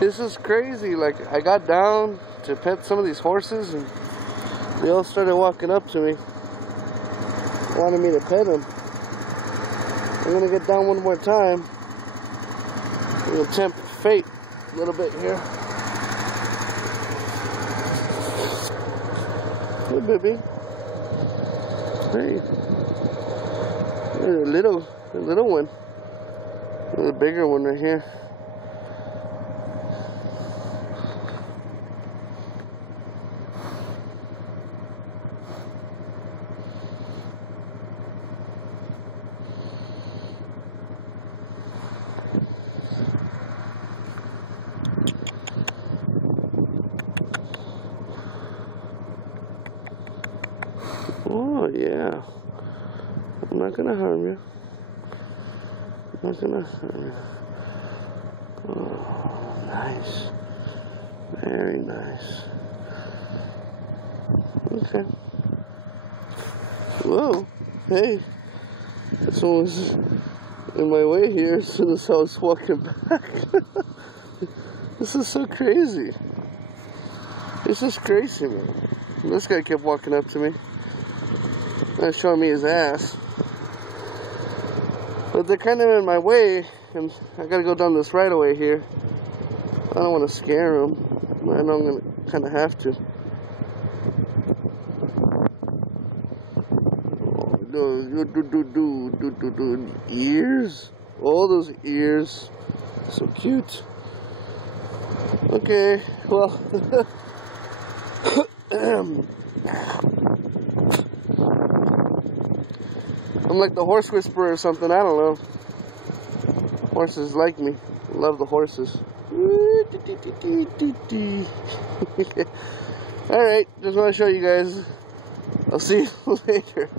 This is crazy. Like, I got down to pet some of these horses and they all started walking up to me, wanted me to pet them. I'm gonna get down one more time. I'm gonna tempt fate a little bit here. Hey, baby. Hey. There's a little one. There's a bigger one right here. Oh, yeah. I'm not gonna harm you. I'm not gonna harm you. Oh, nice. Very nice. Okay. Whoa. Hey. Someone was in my way here as soon as I was walking back. This is so crazy. This is crazy, man. This guy kept walking up to me. Showing me his ass, but they're kind of in my way, and I gotta go down this right away here. I don't want to scare them. I know I'm gonna kind of have to. Ears, all those ears, so cute. Okay, well. I'm like the horse whisperer or something, I don't know. Horses like me. Love the horses. Alright, just want to show you guys. I'll see you later.